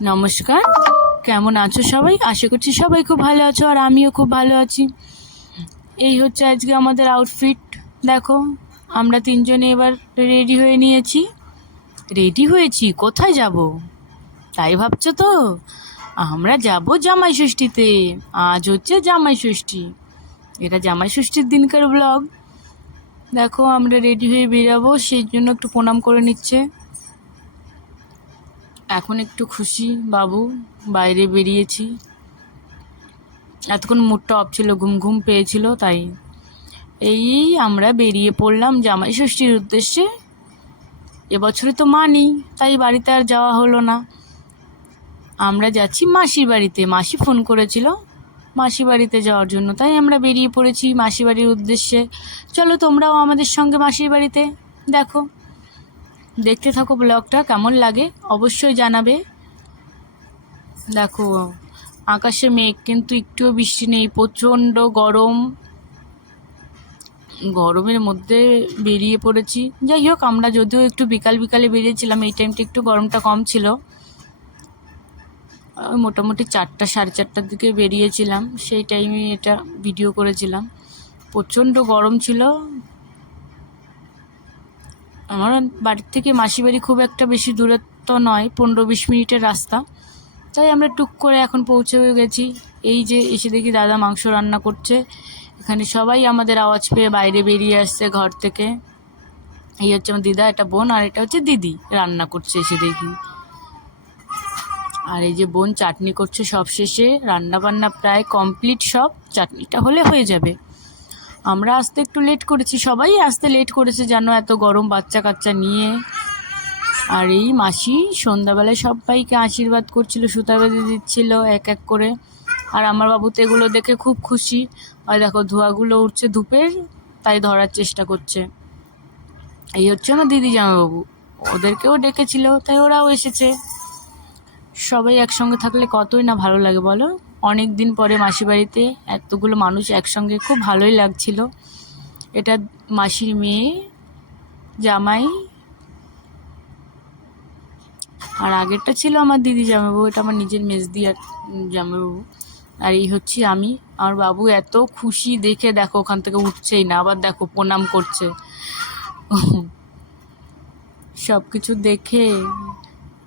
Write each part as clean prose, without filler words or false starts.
নমস্কার, কেমন আছো সবাই? আশা করছি সবাই খুব ভালো আছো, আর আমিও খুব ভালো আছি। এই হচ্ছে আজকে আমাদের আউটফিট। দেখো, আমরা তিনজনে এবার রেডি হয়ে নিয়েছি। রেডি হয়েছি, কোথায় যাব তাই ভাবছো তো? আমরা যাব জামাই ষষ্ঠীতে। আজ হচ্ছে জামাই ষষ্ঠী, এটা জামাই ষষ্ঠীর দিনকার ব্লগ। দেখো, আমরা রেডি হয়ে বেরাবো, সেই জন্য একটু প্রণাম করে নিচ্ছে। এখন একটু খুশি বাবু, বাইরে বেরিয়েছি। এতক্ষণ মুডটা অফ ছিল, ঘুম ঘুম পেয়েছিল, তাই এই আমরা বেরিয়ে পড়লাম জামাই ষষ্ঠীর উদ্দেশ্যে। এবছরে তো মা নেই, তাই বাড়িতে আর যাওয়া হলো না। আমরা যাচ্ছি মাসির বাড়িতে, মাসি ফোন করেছিল মাসি বাড়িতে যাওয়ার জন্য, তাই আমরা বেরিয়ে পড়েছি মাসি বাড়ির উদ্দেশ্যে। চলো তোমরাও আমাদের সঙ্গে মাসির বাড়িতে। দেখো, দেখতে থাকো ব্লগটা, কেমন লাগে অবশ্যই জানাবে। দেখো, আকাশে মেঘ, কিন্তু একটুও বৃষ্টি নেই, প্রচণ্ড গরম। গরমের মধ্যে বেরিয়ে পড়েছি। যাই হোক, আমরা যদিও একটু বিকালে বেরিয়েছিলাম, এই টাইমটা একটু গরমটা কম ছিল। মোটামুটি 4টা সাড়ে 4টার দিকে বেরিয়েছিলাম, সেই টাইমে এটা ভিডিও করেছিলাম। প্রচণ্ড গরম ছিল। আমার বাড়ির থেকে মাসি বাড়ি খুব একটা বেশি দূরত্ব নয়, 15-20 মিনিটের রাস্তা। তাই আমরা টুক করে এখন পৌঁছে গেছি। এই যে এসে দেখি দাদা মাংস রান্না করছে। এখানে সবাই আমাদের আওয়াজ পেয়ে বাইরে বেরিয়ে আসছে ঘর থেকে। এই হচ্ছে আমার দিদা, এটা বোন, আর এটা হচ্ছে দিদি রান্না করছে এসে দেখি। আর এই যে বোন চাটনি করছে সব শেষে। রান্না বান্না প্রায় কমপ্লিট, সব চাটনিটা হলে হয়ে যাবে। আমরা আসতে একটু লেট করেছি, সবাই আসতে লেট করেছে জানো, এত গরম বাচ্চা কাচ্চা নিয়ে। আর এই মাসি সন্ধ্যাবেলায় সবাইকে আশীর্বাদ করছিল, সুতা বেঁধে দিচ্ছিল এক এক করে। আর আমার বাবু তো এগুলো দেখে খুব খুশি। আর দেখো ধোঁয়াগুলো উঠছে ধূপের, তাই ধরার চেষ্টা করছে। এই হচ্ছে আমার দিদি জামাইবাবু, ওদেরকেও ডেকেছিল, তাই ওরাও এসেছে। সবাই একসঙ্গে থাকলে কতই না ভালো লাগে বলো। অনেক দিন পরে মাসি বাড়িতে এতগুলো মানুষ একসঙ্গে, খুব ভালোই লাগছিল। এটা মাসির মেয়ে জামাই, আর আগেরটা ছিল আমার দিদি জামাইবাবু, এটা আমার নিজের মেজদি আর জামাইবাবু। আর এই হচ্ছে আমি। আমার বাবু এত খুশি দেখে, দেখো ওখান থেকে উঠছেই না, আবার দেখো প্রণাম করছে। সব কিছু দেখে,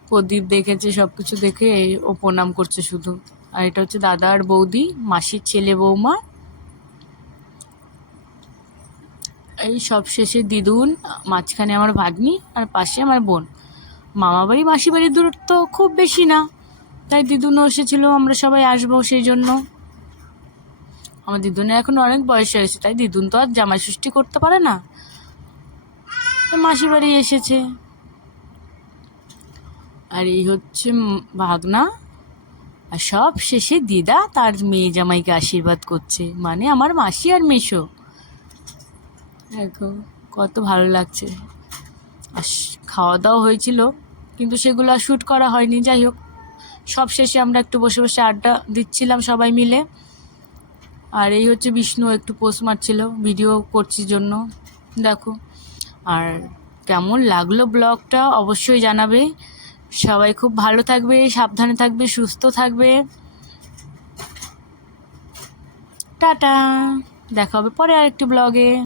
প্রদীপ দেখেছে, সব কিছু দেখে ও প্রণাম করছে শুধু। আর এটা হচ্ছে দাদা আর বৌদি, মাসির ছেলে বৌমা। এই সব শেষে দিদুন, মাঝখানে আমার ভাগ্নি, আর পাশে আমার বোন। মামা বাড়ি মাসি বাড়ির দূরত্ব খুব বেশি না, তাই দিদুনও এসেছিলো, আমরা সবাই আসবো সেই জন্য। আমার দিদুনের এখন অনেক বয়স হয়েছে, তাই দিদুন তো আর জামাই ষষ্ঠী করতে পারে না, মাসি বাড়ি এসেছে। আর এই হচ্ছে ভাগনা। আর সব শেষে দিদা তার মেয়ে জামাইকে আশীর্বাদ করছে, মানে আমার মাসি আর মেশো। দেখো কত ভালো লাগছে। আর খাওয়া দাওয়া হয়েছিল, কিন্তু সেগুলো আর শ্যুট করা হয়নি। যাই হোক, সব শেষে আমরা একটু বসে বসে আড্ডা দিচ্ছিলাম সবাই মিলে। আর এই হচ্ছে বিষ্ণু, একটু পোস্ট মারছিল ভিডিও করছি জন্য। দেখো, আর কেমন লাগলো ব্লগটা অবশ্যই জানাবে। সবাই খুব ভালো থাকবে, সাবধানে থাকবে, সুস্থ থাকবে। টাটা, দেখা হবে পরে আরেকটি ব্লগে।